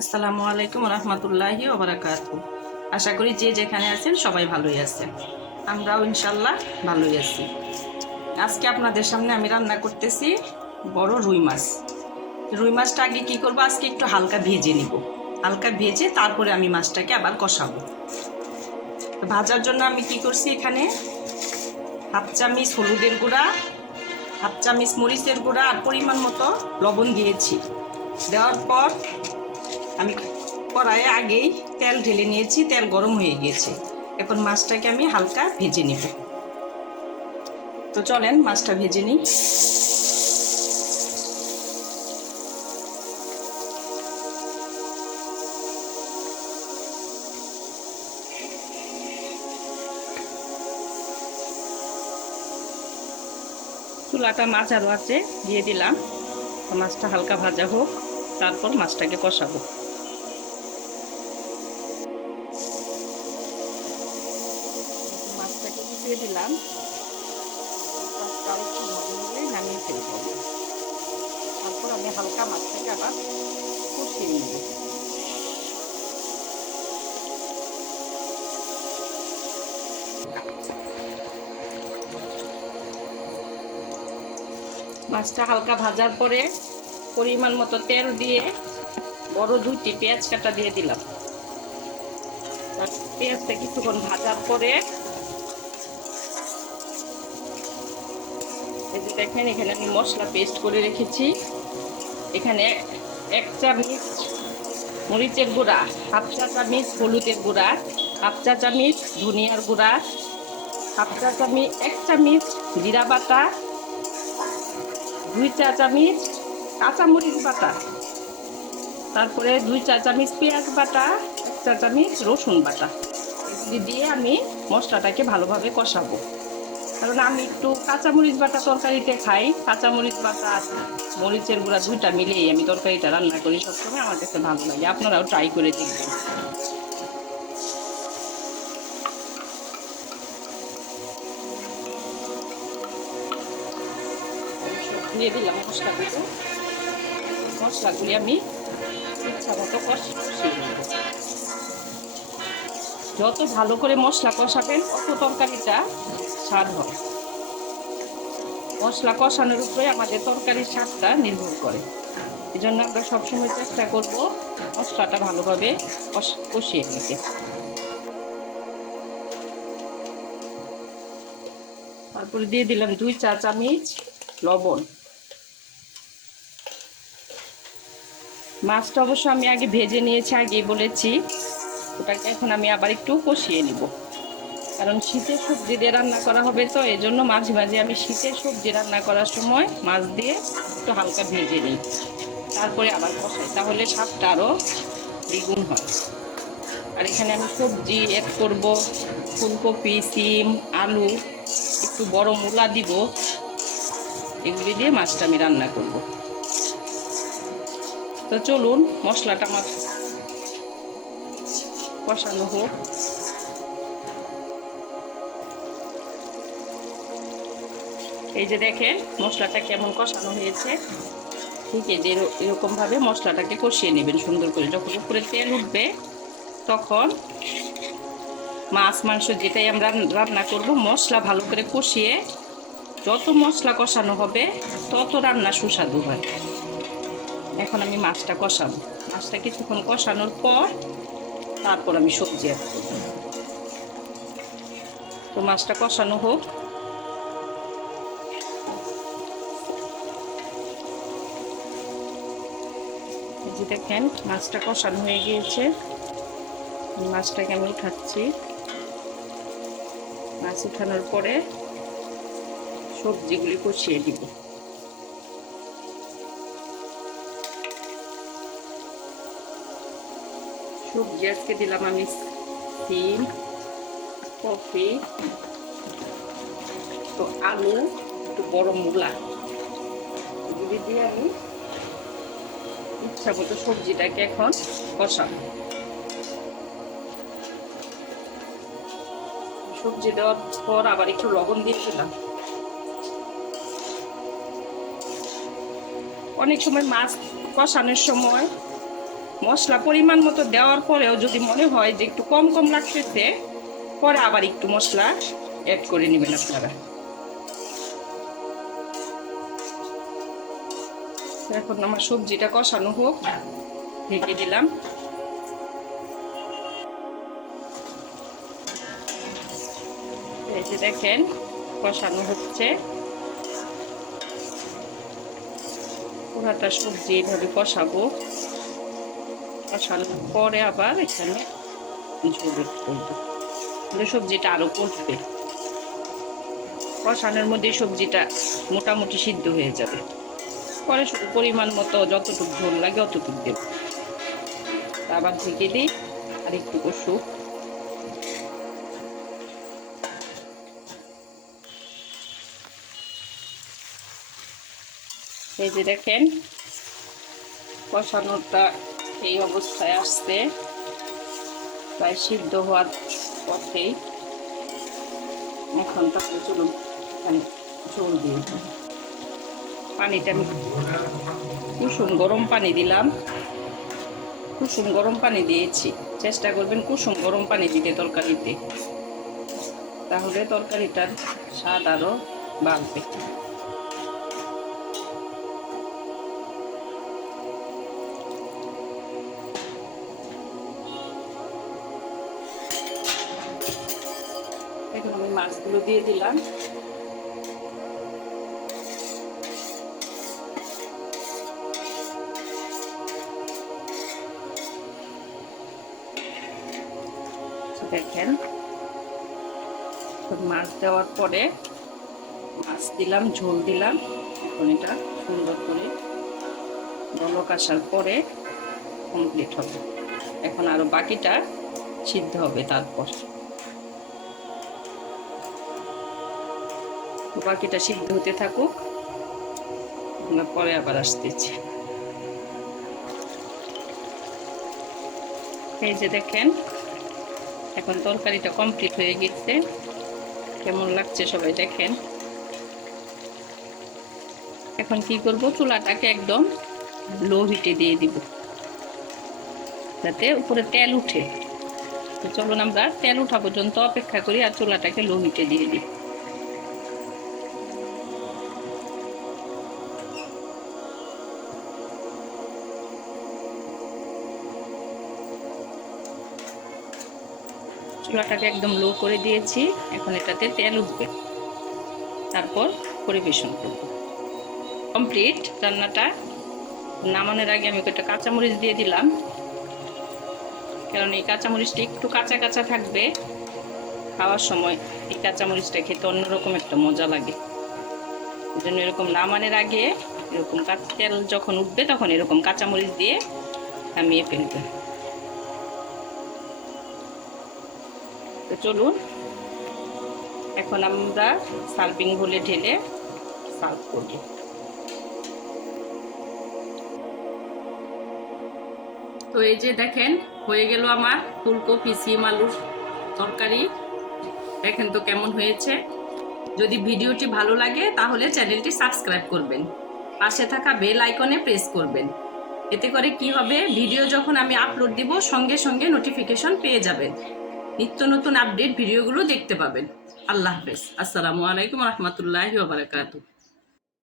আসসালামু আলাইকুম রহমতুল্লাহি ওবরাকাত আশা করি যে যেখানে আছেন সবাই ভালোই আছেন। আমরাও ইনশাল্লাহ ভালোই আছি। আজকে আপনাদের সামনে আমি রান্না করতেছি বড় রুই মাছ। রুই মাছটা আগে কি করব? আজকে একটু হালকা ভেজে নিব। হালকা ভেজে তারপরে আমি মাছটাকে আবার কষাবো। ভাজার জন্য আমি কি করছি এখানে? হাফ চামিচ হলুদের গুঁড়া, হাফ চামিচ মরিচের গুঁড়া আর পরিমাণ মতো লবণ দিয়েছি। দেওয়ার পর আমি কড়াইয়ে আগেই তেল ঢেলে নিয়েছি, তেল গরম হয়ে গিয়েছে। এখন মাছটাকে আমি হালকা ভেজে নিব। তো চলেন মাছটা ভেজে নিই। চুলাটা মাছ আরও আছে, দিয়ে দিলাম। মাছটা হালকা ভাজা হোক, তারপর মাছটাকে কষাবো। দিয়ে দিলাম। নামিয়ে তারপর আমি হালকা আবার কষিয়ে নেব। মাছটা হালকা ভাজার পরে পরিমাণ মতো তেল দিয়ে বড় দুইটি পেঁয়াজ কাটা দিয়ে দিলাম। পেঁয়াজটা কিছুক্ষণ ভাজার পরে দেখেন, এখানে আমি মশলা পেস্ট করে রেখেছি। এখানে এক চামচ মরিচের গুঁড়া, হাফ চা চামচ হলুদের গুঁড়া, হাফ চা চামচ ধনিয়ার গুঁড়া, হাফ চা চামচ, এক চামচ জিরা বাটা, দুই চা চামচ কাঁচামরিচ বাটা, তারপরে দুই চা চামচ পেঁয়াজ বাটা, এক চা চামচ রসুন বাটা। দিয়ে আমি মশলাটাকে ভালোভাবে কষাবো। কারণ আমি একটু কাঁচামরিচ বাটা তরকারিতে খাই। কাঁচামরিচ বাটা আর মরিচের গুঁড়া দুইটা মিলিয়েই আমি তরকারিটা রান্না করি সবসময় আমার কাছে ভালো লাগে। আপনারাও ট্রাই করে দেখবেন। দিয়ে দিলাম মশলাগুলো। মশলাগুলি আমি ইচ্ছা মতো নেব। যত ভালো করে মশলা কষাবেন, অত তরকারিটা স্বাদ হবে। মশলা কষানোর উপরে আমাদের তরকারির স্বাদটা নির্ভর করে। এই জন্য আমরা সবসময় চেষ্টা করব মশলাটা ভালোভাবে কষ- কষিয়ে নিতে। তারপরে দিয়ে দিলাম দুই চা চামচ লবণ। মাছটা অবশ্য আমি আগে ভেজে নিয়েছি আগে বলেছি। ওটাকে এখন আমি আবার একটু কষিয়ে নিব। কারণ শীতের সবজি দিয়ে রান্না করা হবে তো এই জন্য মাঝে মাঝে আমি শীতের সবজি রান্না করার সময় মাছ দিয়ে একটু হালকা ভেজে নিই। তারপরে আবার কষাই, তাহলে স্বাদটা আরও দ্বিগুণ হয়। আর এখানে আমি সবজি অ্যাড করব, ফুলকপি, সিম, আলু, একটু বড় মূলা দিব। এগুলি দিয়ে মাছটা আমি রান্না করব। তো চলুন, মশলাটা আমার কষানো হোক এই যে দেখেন, মশলাটা কেমন কষানো হয়েছে। ঠিক এই যে এর- এরকমভাবে মশলাটাকে কষিয়ে নেবেন সুন্দর করে। যখন উপরে তেল উঠবে, তখন মাছ, মাংস যেটাই আমরা রান্না করব, মশলা ভালো করে কষিয়ে যত মশলা কষানো হবে, তত রান্না সুস্বাদু হয়। এখন আমি মাছটা কষাবো। মাছটা কিছুক্ষণ কষানোর পর তারপর আমি সবজি অ্যাড করব। তো মাছটা কষানো হোক। যে দেখেন, মাছটা কষানো হয়ে গিয়েছে। মাছটাকে আমি উঠাচ্ছি। মাছ উঠানোর পরে সবজিগুলি কষিয়ে দিব। সবজি আজকে দিলাম আমি সিম কফি তো আলু একটু বড় মূলা এগুলি দিয়ে আমি ইচ্ছা মতো সবজিটাকে এখন কষাবো সবজি দেওয়ার পর আবার একটু লবণ দিয়ে দিলাম অনেক সময় মাছ কষানোর সময় মশলা পরিমাণ মতো দেওয়ার পরেও যদি মনে হয় যে একটু কম কম লাগতেছে, পরে আবার একটু মশলা অ্যাড করে নেবেন আপনারা। এখন আমার সবজিটা কষানো হোক, ঢেকে দিলাম। দেখেন, কষানো হচ্ছে। পুরাটা সবজি এইভাবে কষাবো। কষানোর পরে আবার এখানে ঝোল করব। তাহলে সবজিটা আরও কষবে। কষানোর মধ্যে সবজিটা মোটামুটি সিদ্ধ হয়ে যাবে। পরে পরিমাণ মতো যতটুকু ঝোল লাগে অতটুকু দেব। আবার ঢেকে দিই, আর একটু কষুক। এই যে দেখেন, কষানোটা এই অবস্থায় আসছে প্রায় সিদ্ধ হওয়ার পথেই এখন তাকে চলুন এখানে ঝোল দিয়ে পানিটা আমি কুসুম গরম পানি দিলাম। কুসুম গরম পানি দিয়েছি। চেষ্টা করবেন কুসুম গরম পানি দিতে তরকারিতে। তাহলে তরকারিটার স্বাদ আরও বাড়বে। মাছগুলো দিয়ে দিলাম। দেখেন মাছ দেওয়ার পরে মাছ দিলাম, ঝোল দিলাম। এখন এটা সুন্দর করে বলক আসার পরে কমপ্লিট হবে। এখন আরও বাকিটা সিদ্ধ হবে তারপর। বাকিটা সিদ্ধ হতে থাকুক। আমরা পরে আবার আসতেছি। এই যে দেখেন, এখন তরকারিটা কমপ্লিট হয়ে গেছে। কেমন লাগছে সবাই দেখেন। এখন কি করব? চুলাটাকে একদম লো হিটে দিয়ে দিব। যাতে উপরে তেল উঠে। তো চলুন আমরা তেল উঠা পর্যন্ত অপেক্ষা করি আর চুলাটাকে লো হিটে দিয়ে দিই। চুলাটাকে একদম লো করে দিয়েছি। এখন এটাতে তেল উঠবে। তারপর পরিবেশন করব। কমপ্লিট রান্নাটা। নামানোর আগে আমি একটা কাঁচামরিচ দিয়ে দিলাম। কারণ এই কাঁচামরিচটা একটু কাঁচা কাঁচা থাকবে। খাওয়ার সময় এই কাঁচামরিচটা খেতে অন্যরকম একটা মজা লাগে। এই জন্য এরকম নামানোর আগে এরকম কাঁচা তেল যখন উঠবে তখন এরকম কাঁচামরিচ দিয়ে নামিয়ে ফেলবে। তো চলুন। এখন আমরা সার্ভিং বলে ঢেলে সার্ভ করব। তো এই যে দেখেন, হয়ে গেল আমার ফুলকপি সিম আলুর তরকারি। দেখেন তো কেমন হয়েছে। যদি ভিডিওটি ভালো লাগে, তাহলে চ্যানেলটি সাবস্ক্রাইব করবেন। পাশে থাকা বেল আইকনে প্রেস করবেন। এতে করে কি হবে? ভিডিও যখন আমি আপলোড দিব, সঙ্গে সঙ্গে নোটিফিকেশন পেয়ে যাবেন। নিত্য নতুন আপডেট ভিডিওগুলো দেখতে পাবেন। আল্লাহ হাফেজ। আসসালামু আলাইকুম রহমতুল্লাহি বারাকাতু